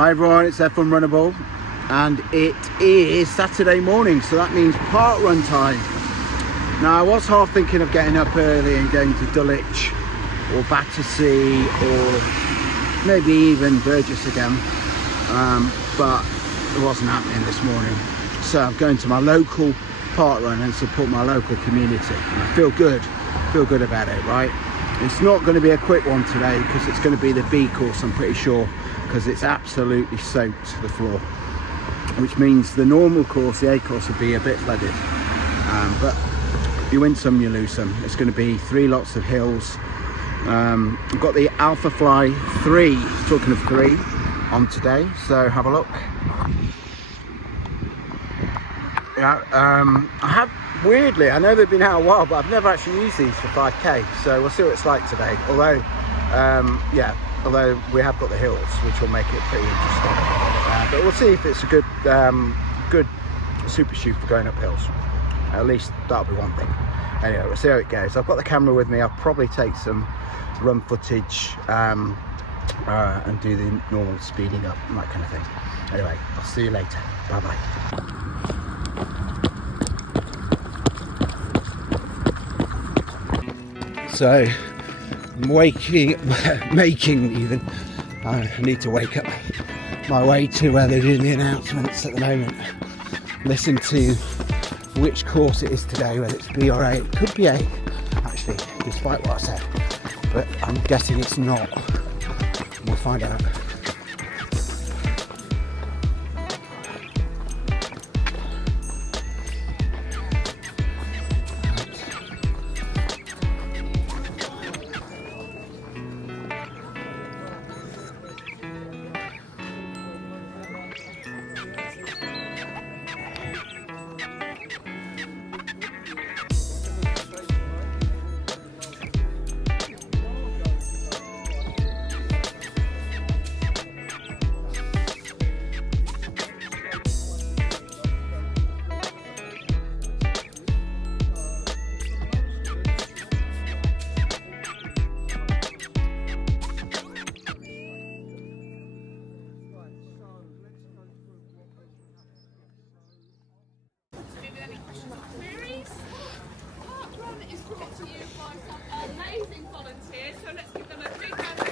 Hi everyone, it's F1 Runnable and it is Saturday morning, so that means park run time. Now I was half thinking of getting up early and going to Dulwich or Battersea or maybe even Burgess again, but it wasn't happening this morning. So I'm going to my local park run and support my local community. And I feel good about it, right? It's not going to be a quick one today because it's going to be the B course, I'm pretty sure, because it's absolutely soaked to the floor, which means the normal course, the A course, will be a bit flooded, but you win some, you lose some. It's going to be 3 lots of hills. I've got the Alphafly 3, talking of 3, on today, so have a look. Yeah, I have, weirdly, I know they've been out a while, but I've never actually used these for 5k, so we'll see what it's like today. Although we have got the hills, which will make it pretty interesting, but we'll see if it's a good good super shoe for going up hills. At least that'll be one thing. Anyway, we'll see how it goes. I've got the camera with me. I'll probably take some run footage and do the normal speeding up and that kind of thing. Anyway, I'll see you later. Bye bye. So I need to wake up my way to where they're doing the announcements at the moment. Listen to which course it is today, whether it's B or A. It could be A, actually, despite what I said, but I'm guessing it's not. We'll find out. Amazing volunteers, so let's give them a big hand.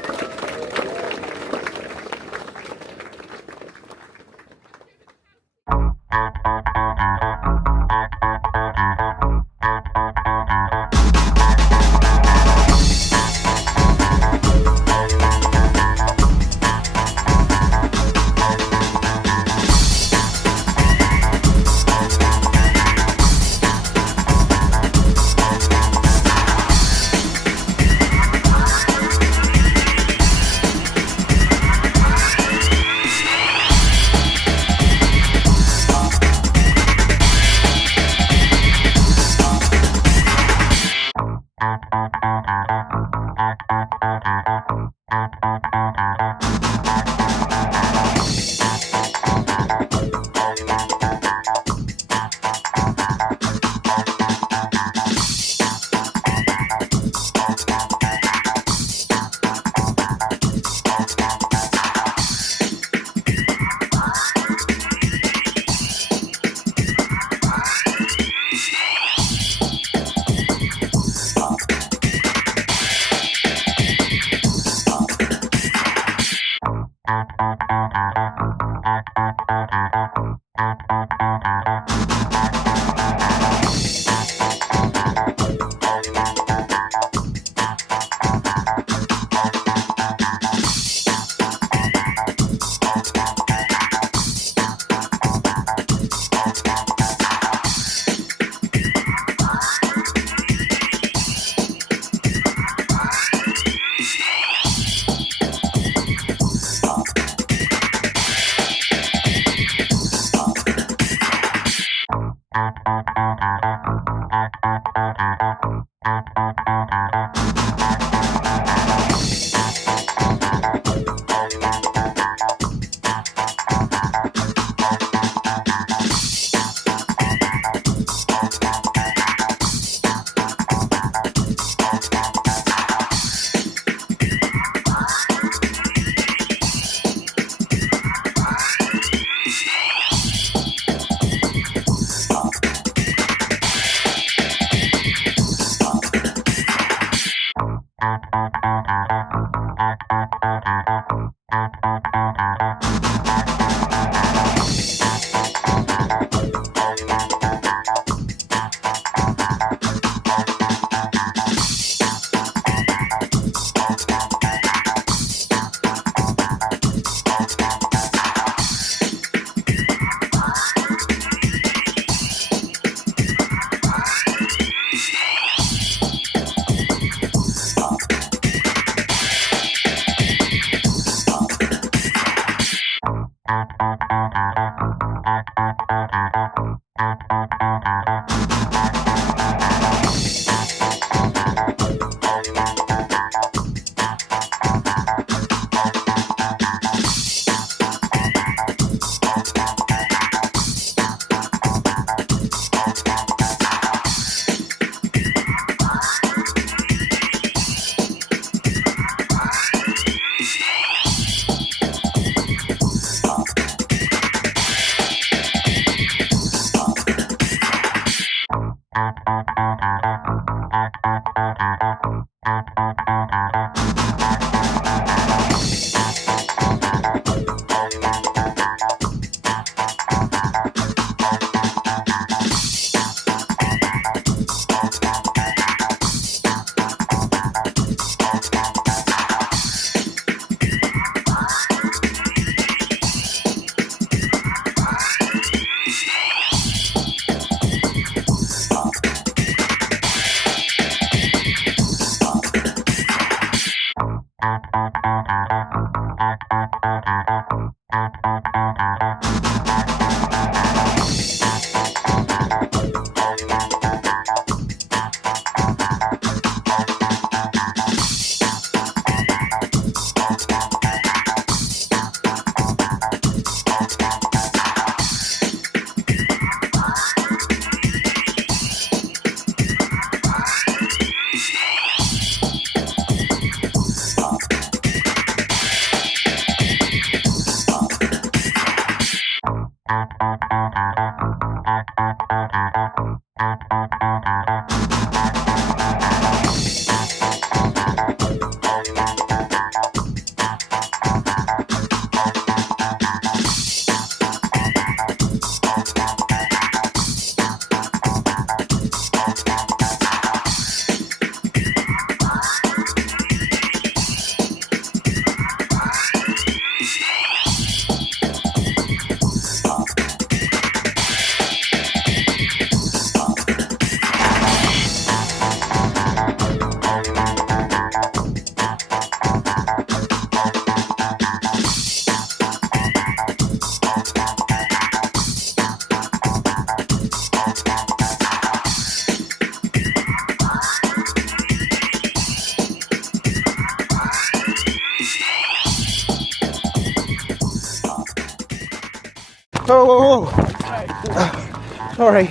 Oh, oh. Sorry.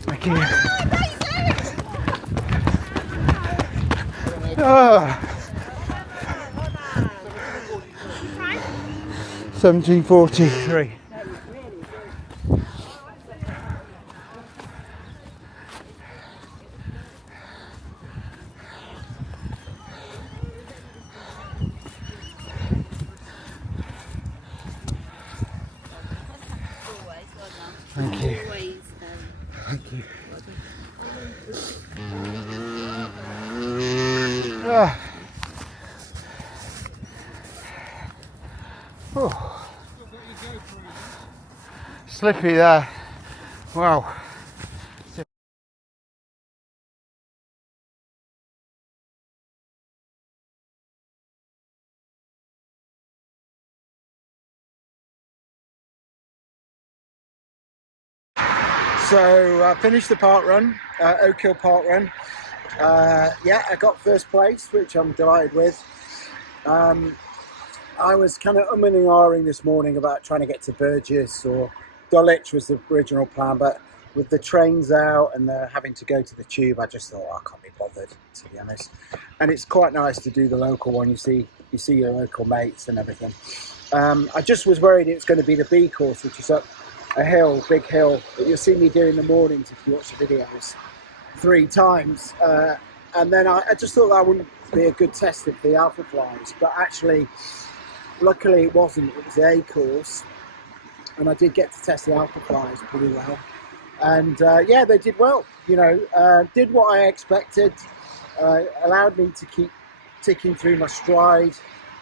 Thank you. Ah. 1743. Thank you. Thank you. Ah. Oh. Slippy there. Wow. So I finished the park run, Oak Hill Parkrun. Yeah, I got first place, which I'm delighted with. I was kind of umming and ahhing this morning about trying to get to Burgess or Dulwich was the original plan, but with the trains out and having to go to the tube, I just thought, I can't be bothered, to be honest. And it's quite nice to do the local one. You see your local mates and everything. I just was worried it was going to be the B course, which is up a hill, big hill, that you'll see me do in the mornings if you watch the videos 3 times. And then I just thought that wouldn't be a good test of the Alphaflys, but actually, luckily it wasn't. It was the A course, and I did get to test the Alphaflys pretty well. And yeah, they did well. You know, did what I expected. Allowed me to keep ticking through my stride.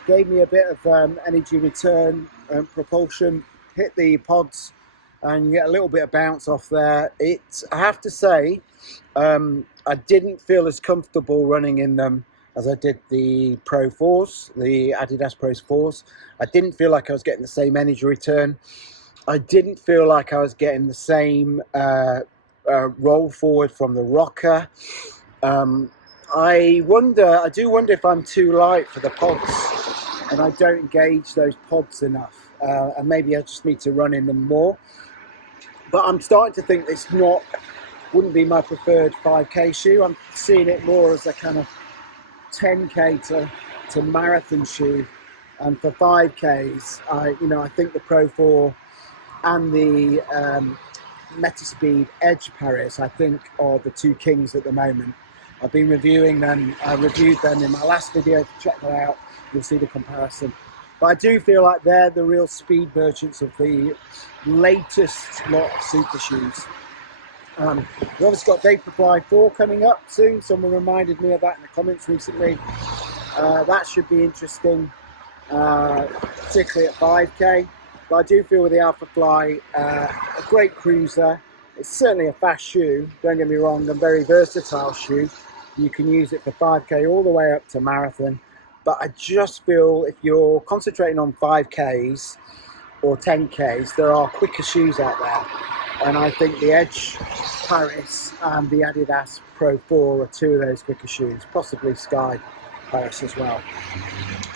Gave me a bit of energy return, propulsion. Hit the pods, and you get a little bit of bounce off there. I have to say, I didn't feel as comfortable running in them as I did the Pro 4s, the Adidas Pro 4s. I didn't feel like I was getting the same energy return. I didn't feel like I was getting the same roll forward from the rocker. I do wonder if I'm too light for the pods and I don't engage those pods enough. And maybe I just need to run in them more. But I'm starting to think this wouldn't be my preferred 5K shoe. I'm seeing it more as a kind of 10K to marathon shoe. And for 5Ks, I think the Pro 4 and the Metaspeed Edge Paris, I think, are the 2 kings at the moment. I've been reviewing them. I reviewed them in my last video. Check that out. You'll see the comparison. But I do feel like they're the real speed merchants of the latest lot of super shoes. We've obviously got Vaporfly 4 coming up soon. Someone reminded me of that in the comments recently. That should be interesting, particularly at 5K. But I do feel with the Alphafly, a great cruiser. It's certainly a fast shoe, don't get me wrong, a very versatile shoe. You can use it for 5K all the way up to marathon. But I just feel if you're concentrating on 5Ks or 10Ks, there are quicker shoes out there. And I think the Edge Paris and the Adidas Pro 4 are 2 of those quicker shoes, possibly Sky Paris as well,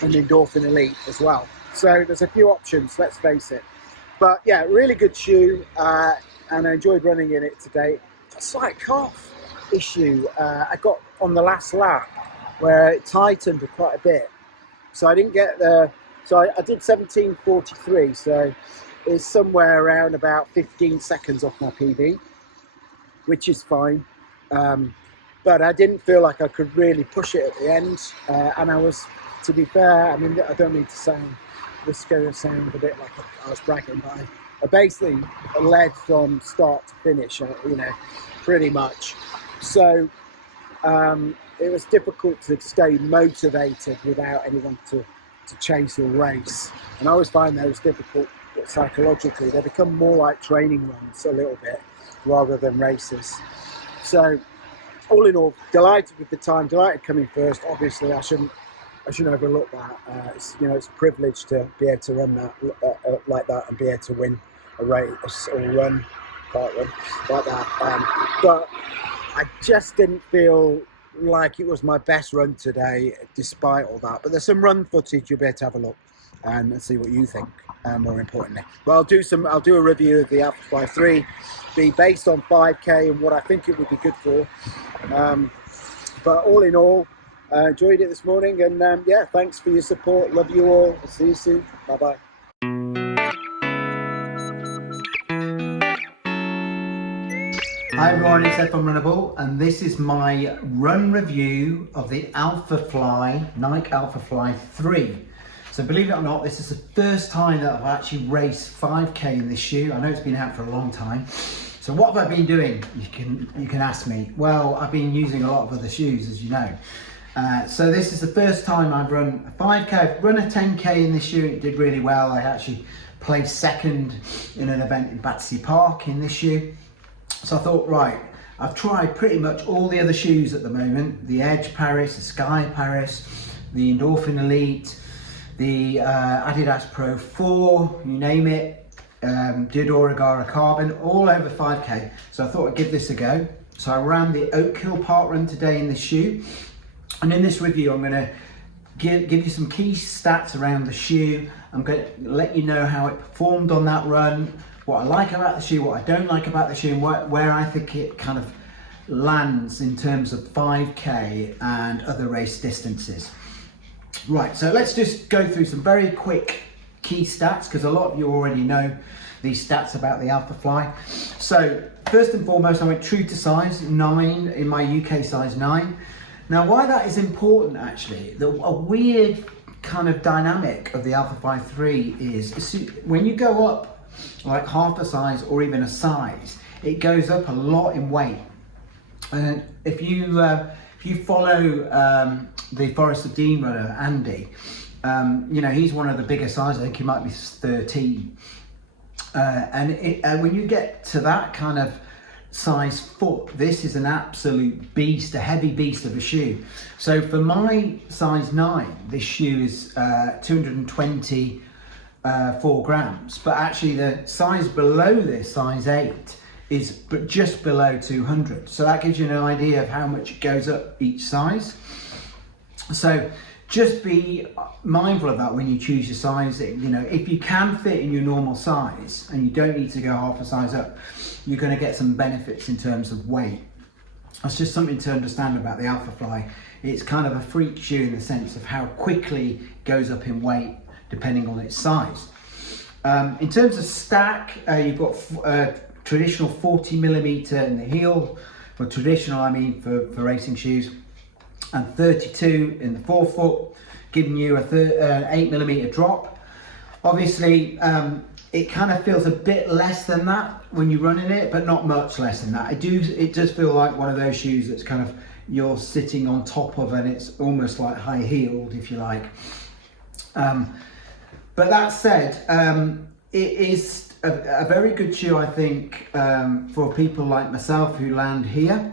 and Endorphin Elite as well. So there's a few options, let's face it. But yeah, really good shoe, and I enjoyed running in it today. A slight calf issue I got on the last lap where it tightened quite a bit. So I didn't get the, so I did 17:43, so it's somewhere around about 15 seconds off my PB, which is fine. But I didn't feel like I could really push it at the end. And I was, to be fair, I mean, I don't need to sound, this is going to sound a bit like I was bragging, but I basically led from start to finish, pretty much. So it was difficult to stay motivated without anyone to chase or race. And I always find those difficult psychologically. They become more like training runs a little bit rather than races. So all in all, delighted with the time, delighted coming first. Obviously, I shouldn't overlook that. It's a privilege to be able to run that like that and be able to win a race or run, parkrun like that. But I just didn't feel like it was my best run today, despite all that. But there's some run footage you'll be able to have a look and see what you think. More importantly, but I'll do a review of the Alphafly 3, be based on 5K and what I think it would be good for. But all in all, enjoyed it this morning, and yeah, thanks for your support. Love you all. I'll see you soon. Bye bye. Hi everyone, it's Ed from Runnable, and this is my run review of the Alphafly, Nike Alphafly 3. So believe it or not, this is the first time that I've actually raced 5K in this shoe. I know it's been out for a long time. So what have I been doing? You can ask me. Well, I've been using a lot of other shoes, as you know. So this is the first time I've run a 5K. I've run a 10K in this shoe, and it did really well. I actually placed second in an event in Battersea Park in this shoe. So I thought, right, I've tried pretty much all the other shoes at the moment. The Edge Paris, the Sky Paris, the Endorphin Elite, the Adidas Pro 4, you name it, Diodora Gara Carbon, all over 5K. So I thought I'd give this a go. So I ran the Oak Hill Parkrun today in this shoe. And in this review, I'm going to give you some key stats around the shoe. I'm going to let you know how it performed on that run, what I like about the shoe, what I don't like about the shoe, and where I think it kind of lands in terms of 5K and other race distances. Right, so let's just go through some very quick key stats, because a lot of you already know these stats about the Alphafly. So first and foremost, I went true to size 9 in my UK size 9. Now why that is important, actually, a weird kind of dynamic of the Alphafly 3 is when you go up like half a size or even a size, it goes up a lot in weight. And if you follow the Forest of Dean runner, Andy, you know, he's one of the bigger sizes. I think he might be 13. And when you get to that kind of size foot, this is an absolute beast, a heavy beast of a shoe. So for my size 9, this shoe is 224 grams, but actually the size below this, size 8, is just below 200. So that gives you an idea of how much it goes up each size. So just be mindful of that when you choose your sizing. You know, if you can fit in your normal size and you don't need to go half a size up, you're going to get some benefits in terms of weight. That's just something to understand about the Alphafly. It's kind of a freak shoe in the sense of how quickly it goes up in weight depending on its size. In terms of stack, you've got traditional 40mm in the heel, for traditional I mean for racing shoes, and 32 in the forefoot, giving you a 8mm drop. Obviously, it kind of feels a bit less than that when you're running it, but not much less than that. It does feel like one of those shoes that's kind of you're sitting on top of, and it's almost like high heeled, if you like. But that said, it is a very good shoe, I think, for people like myself who land here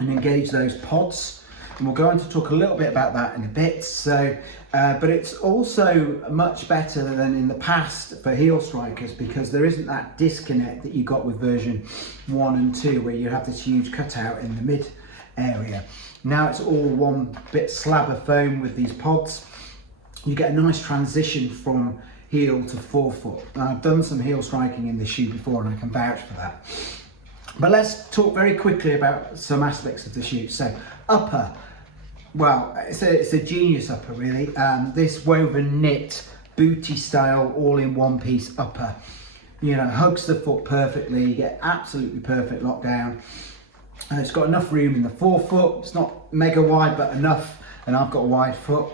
and engage those pods. And we'll go on to talk a little bit about that in a bit. So, but it's also much better than in the past for heel strikers, because there isn't that disconnect that you got with version 1 and 2, where you have this huge cutout in the mid area. Now it's all one bit slab of foam with these pods. You get a nice transition from heel to forefoot. And I've done some heel striking in this shoe before, and I can vouch for that. But let's talk very quickly about some aspects of the shoe. So upper, well, it's a genius upper, really. This woven knit, booty style, all in one piece upper, you know, hugs the foot perfectly. You get absolutely perfect lockdown. It's got enough room in the forefoot. It's not mega wide, but enough, and I've got a wide foot.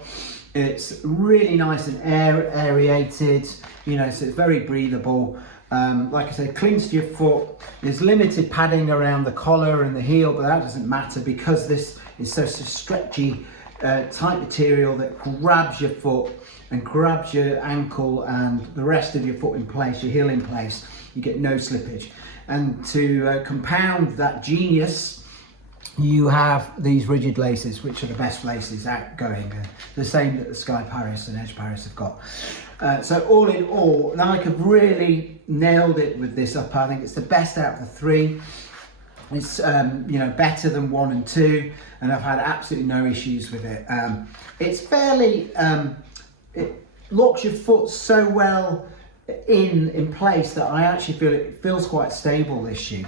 It's really nice and aerated, you know, so it's very breathable. Like I said, clings to your foot. There's limited padding around the collar and the heel, but that doesn't matter because this is such a stretchy, tight material that grabs your foot and grabs your ankle and the rest of your foot in place, your heel in place. You get no slippage. And to compound that genius, you have these rigid laces, which are the best laces outgoing, the same that the Sky Paris and Edge Paris have got. So all in all, Nike have really nailed it with this upper. I think it's the best out of the 3. It's you know, better than 1 and 2, and I've had absolutely no issues with it. It's fairly, it locks your foot so well in place that I actually feel it feels quite stable, this shoe.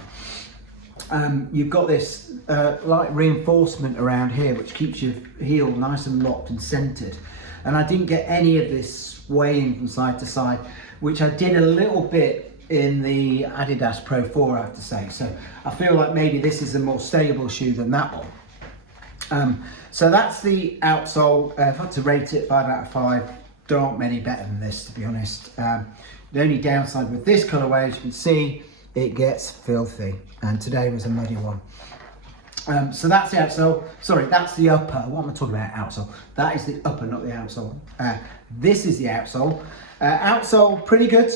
You've got this light reinforcement around here which keeps your heel nice and locked and centered, and I didn't get any of this swaying from side to side, which I did a little bit in the Adidas Pro 4, I have to say. So I feel like maybe this is a more stable shoe than that one. So that's the outsole. If I had to rate it 5 out of 5, there aren't many better than this, to be honest. The only downside with this colourway, as you can see, it gets filthy, and today was a muddy one. So that's the outsole. Sorry, that's the upper. What am I talking about? Outsole. That is the upper, not the outsole. This is the outsole. Outsole, pretty good.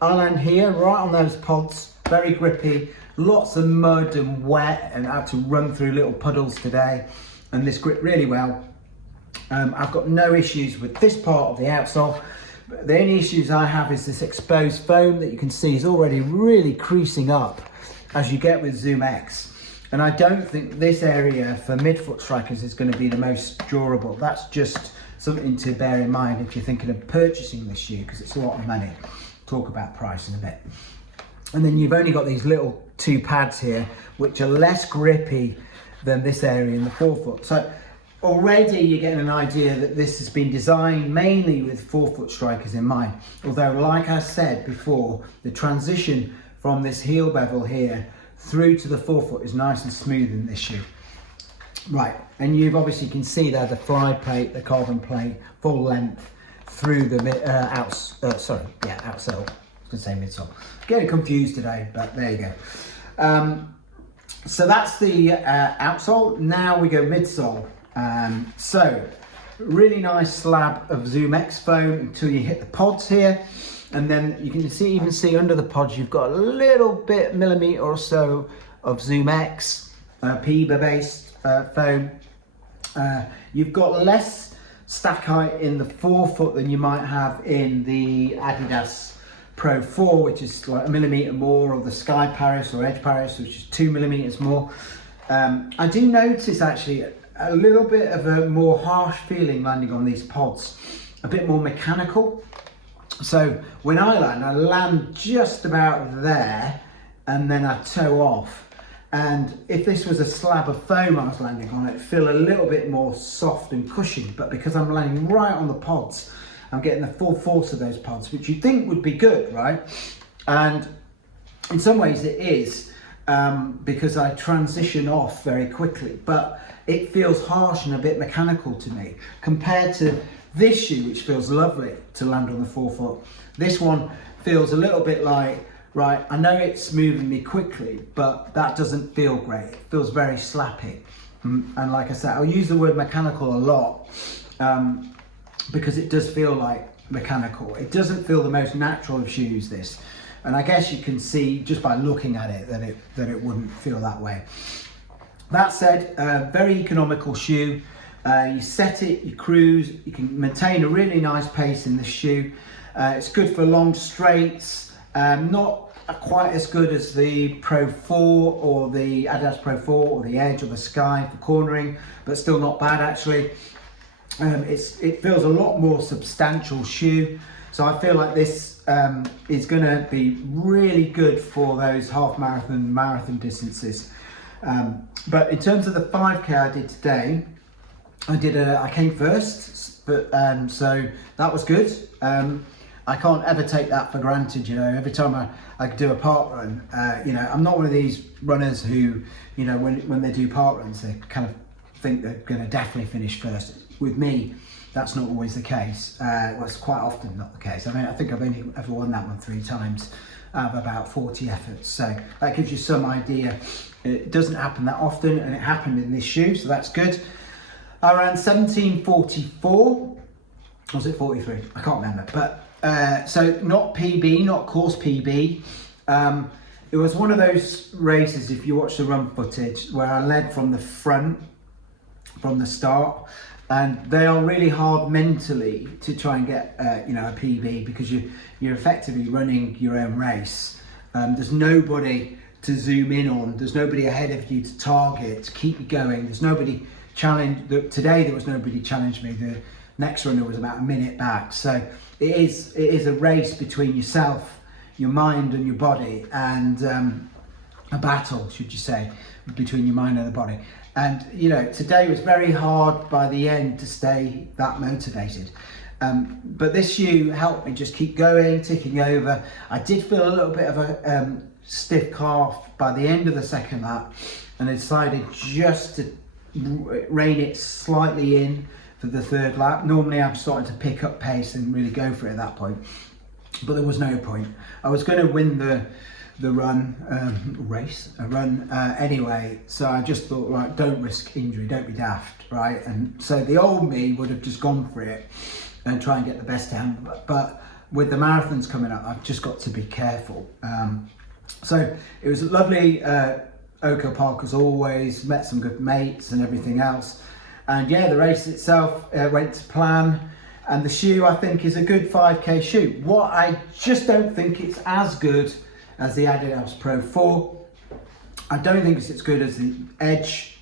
I land here, right on those pods. Very grippy. Lots of mud and wet, and I had to run through little puddles today. And this gripped really well. I've got no issues with this part of the outsole. The only issues I have is this exposed foam that you can see is already really creasing up, as you get with Zoom X. And I don't think this area for midfoot strikers is going to be the most durable. That's just something to bear in mind if you're thinking of purchasing this shoe, because it's a lot of money. Talk about price in a bit. And then you've only got these little 2 pads here, which are less grippy than this area in the forefoot. So already you're getting an idea that this has been designed mainly with forefoot strikers in mind. Although, like I said before, the transition from this heel bevel here through to the forefoot is nice and smooth in this shoe. Right, and you've obviously can see there the fly plate, the carbon plate, full length through the outsole. I was going to say midsole. Getting confused today, but there you go. So that's the outsole. Now we go midsole. So really nice slab of Zoom X foam until you hit the pods here. And then you can even see under the pods, you've got a little bit, millimetre or so of Zoom X, PEBA based foam. You've got less stack height in the forefoot than you might have in the Adidas Pro 4, which is like a millimetre more, or the Sky Paris or Edge Paris, which is 2 millimetres more. I do notice actually a little bit of a more harsh feeling landing on these pods, a bit more mechanical. So when I land just about there, and then I toe off. And if this was a slab of foam I was landing on, it'd feel a little bit more soft and cushy. But because I'm landing right on the pods, I'm getting the full force of those pods, which you'd think would be good, right? And in some ways it is, because I transition off very quickly. But it feels harsh and a bit mechanical to me compared to this shoe, which feels lovely to land on the forefoot. This one feels a little bit like, right, I know it's moving me quickly, but that doesn't feel great. It feels very slappy. And like I said, I'll use the word mechanical a lot because it does feel like mechanical. It doesn't feel the most natural of shoes, this. And I guess you can see just by looking at it that it wouldn't feel that way. That said, very economical shoe. You set it, you cruise, you can maintain a really nice pace in this shoe. It's good for long straights, not quite as good as the Pro 4 or the Adidas Pro 4 or the Edge or the Sky for cornering, but still not bad actually. It feels a lot more substantial shoe, so I feel like this is going to be really good for those half marathon, marathon distances. But in terms of the 5K I did today, I came first, but so that was good. I can't ever take that for granted, you know. Every time I do a park run, you know, I'm not one of these runners who, you know, when they do park runs, they kind of think they're going to definitely finish first. With me, that's not always the case. Well, it's quite often not the case. I mean, I think I've only ever won that one 3 times out of about 40 efforts. So that gives you some idea. It doesn't happen that often, and it happened in this shoe, so that's good. I ran 17:44, or was it 43? I can't remember, but so not PB, not course PB. It was one of those races, if you watch the run footage, where I led from the front, from the start, and they are really hard mentally to try and get you know, a PB, because you're effectively running your own race. There's nobody to zoom in on, there's nobody ahead of you to target, to keep you going. There's nobody today there was nobody challenged me. The next runner was about a minute back. So it is a race between yourself, your mind and your body, and a battle, should you say, between your mind and the body. And you know, today was very hard by the end to stay that motivated. But this shoe helped me just keep going, ticking over. I did feel a little bit of a stiff calf by the end of the second lap, and I decided just to rein it slightly in for the third lap. Normally I'm starting to pick up pace and really go for it at that point, but there was no point. I was going to win the run anyway, so I just thought, right, don't risk injury, don't be daft, right? And so the old me would have just gone for it and try and get the best down, but with the marathons coming up, I've just got to be careful. So it was lovely. Oak Hill Park as always, met some good mates and everything else. And yeah, the race itself went to plan, and the shoe I think is a good 5K shoe. What I just don't think it's as good as the Adidas Pro 4. I don't think it's as good as the Edge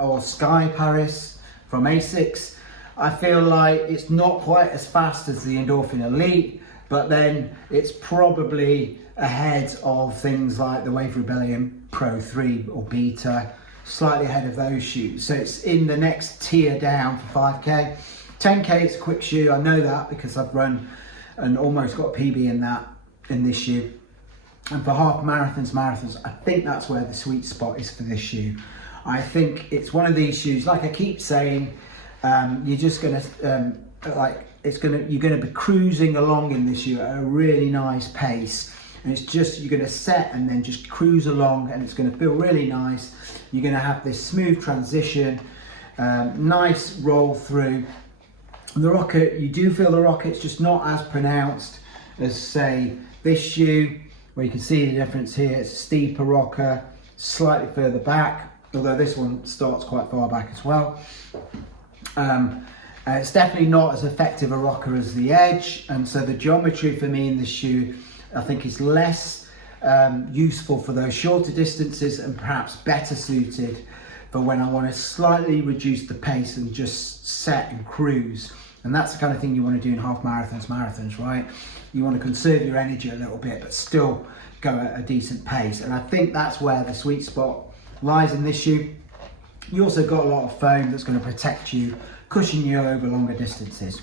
or Sky Paris from Asics. I feel like it's not quite as fast as the Endorphin Elite, but then it's probably ahead of things like the Wave Rebellion Pro 3 or Beta, slightly ahead of those shoes. So it's in the next tier down for 5k. 10k, it's a quick shoe. I know that because I've run and almost got a PB in this shoe. And for half marathons, I think that's where the sweet spot is for this shoe. I think it's one of these shoes, like I keep saying, you're just gonna you're gonna be cruising along in this shoe at a really nice pace, and it's just, you're gonna set and then just cruise along, and it's gonna feel really nice. You're gonna have this smooth transition, nice roll through. The rocket, you do feel the rocket's just not as pronounced as, say, this shoe, where you can see the difference here. It's a steeper rocker, slightly further back, although this one starts quite far back as well. It's definitely not as effective a rocker as the Edge, and so the geometry for me in this shoe, I think, is less useful for those shorter distances, and perhaps better suited for when I want to slightly reduce the pace and just set and cruise. And that's the kind of thing you want to do in half marathons, right? You want to conserve your energy a little bit, but still go at a decent pace. And I think that's where the sweet spot lies in this shoe. You also got a lot of foam that's going to protect you, cushion you over longer distances.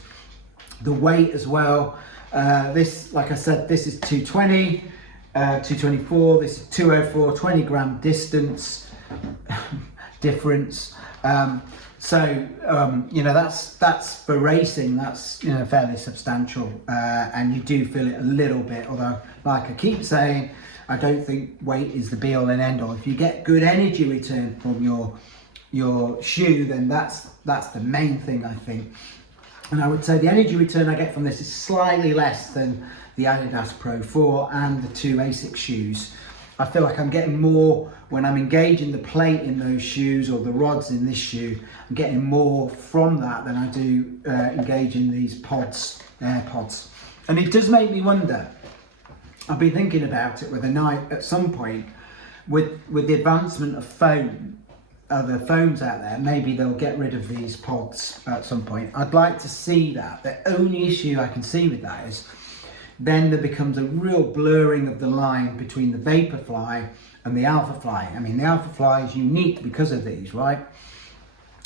The weight as well, this, like I said, this is 220, 224, this is 204, 20 gram distance difference. You know, that's for racing, that's, you know, fairly substantial, and you do feel it a little bit, although, like I keep saying, I don't think weight is the be all and end all. If you get good energy return from your shoe, then that's the main thing, I think. And I would say the energy return I get from this is slightly less than the Adidas Pro 4 and the two Asics shoes. I feel like I'm getting more when I'm engaging the plate in those shoes, or the rods in this shoe. I'm getting more from that than I do engaging these pods, AirPods. And it does make me wonder, I've been thinking about it, whether at some point, with the advancement of foam, other foams out there, maybe they'll get rid of these pods at some point. I'd like to see that. The only issue I can see with that is then there becomes a real blurring of the line between the Vaporfly and the Alphafly. I mean, the Alphafly is unique because of these, right?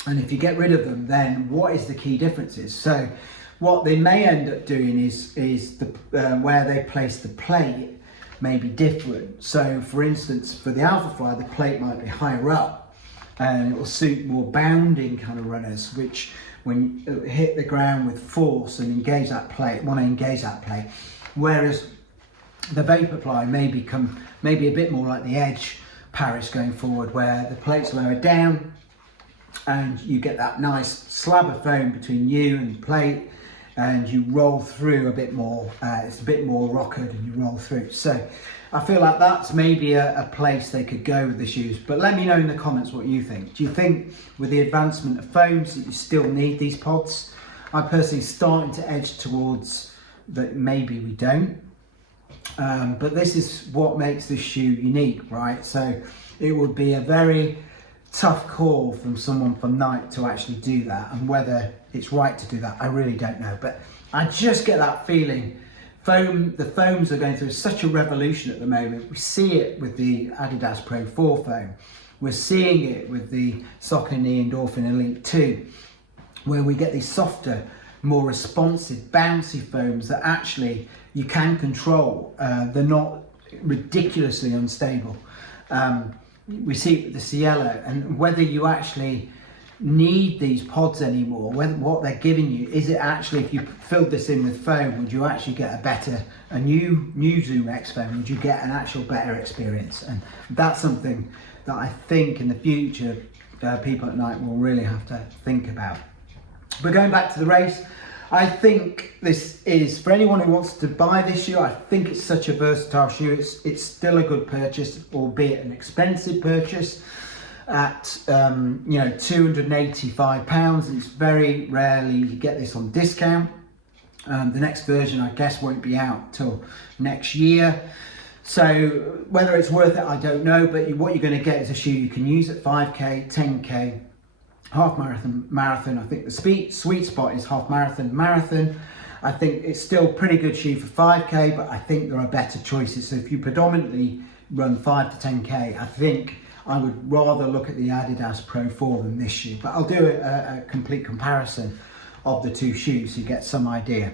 And if you get rid of them, then what is the key differences? So what they may end up doing is where they place the plate may be different. So for instance, for the Alphafly, the plate might be higher up, and it will suit more bounding kind of runners, which when you hit the ground with force and engage that plate, want to engage that plate. Whereas the Vaporfly may become maybe a bit more like the Edge Paris going forward, where the plate's lower down and you get that nice slab of foam between you and the plate, and you roll through a bit more. It's a bit more rockered and you roll through. So I feel like that's maybe a place they could go with the shoes. But let me know in the comments what you think. Do you think with the advancement of foams that you still need these pods? I'm personally starting to edge towards that maybe we don't. But this is what makes this shoe unique, right? So it would be a very tough call from someone from Nike to actually do that, and whether it's right to do that, I really don't know. But I just get that feeling. The foams are going through such a revolution at the moment. We see it with the Adidas Pro 4 foam. We're seeing it with the Saucony Endorphin Elite 2, where we get these softer, more responsive, bouncy foams that actually you can control. They're not ridiculously unstable. We see it with the Cielo, and whether you actually need these pods anymore, what they're giving you, is it actually, if you filled this in with foam, would you actually get a new Zoom X foam, would you get an actual better experience? And that's something that I think in the future people at Nike will really have to think about. But going back to the race, I think this is, for anyone who wants to buy this shoe, I think it's such a versatile shoe. It's still a good purchase, albeit an expensive purchase at £285. It's very rarely you get this on discount. The next version, I guess, won't be out till next year. So whether it's worth it, I don't know, but what you're going to get is a shoe you can use at 5k, 10k, half marathon, marathon. I think the sweet spot is half marathon, marathon. I think it's still pretty good shoe for 5k, but I think there are better choices. So if you predominantly run 5 to 10k, I think I would rather look at the Adidas Pro 4 than this shoe. But I'll do a complete comparison of the two shoes so you get some idea.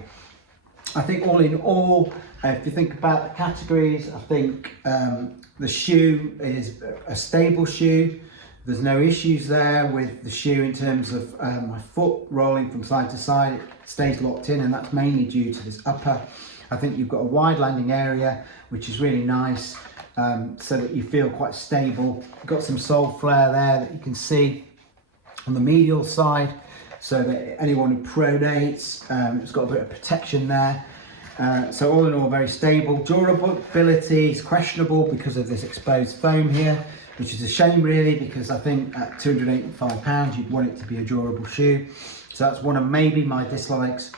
I think all in all, if you think about the categories, I think the shoe is a stable shoe. There's no issues there with the shoe in terms of my foot rolling from side to side. It stays locked in, and that's mainly due to this upper. I think you've got a wide landing area, which is really nice, so that you feel quite stable. You've got some sole flare there that you can see on the medial side, so that anyone who pronates, it's got a bit of protection there. So all in all, very stable. Durability is questionable because of this exposed foam here, which is a shame really, because I think at £285 you'd want it to be a durable shoe. So that's one of maybe my dislikes.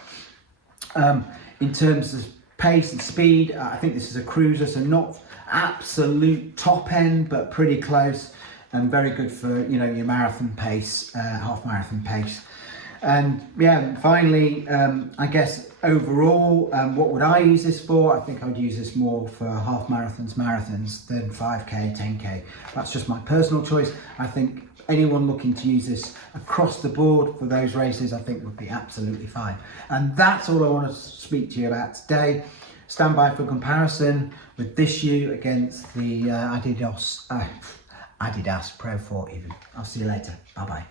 In terms of pace and speed, I think this is a cruiser, so not absolute top end, but pretty close, and very good for, you know, your marathon pace, half marathon pace. And yeah, finally, I guess overall, what would I use this for? I think I would use this more for half marathons than 5k, 10k. That's just my personal choice. I think anyone looking to use this across the board for those races, I think would be absolutely fine. And that's all I want to speak to you about today. Stand by for comparison with this shoe against the Adidas Pro 4 even. I'll see you later. Bye bye.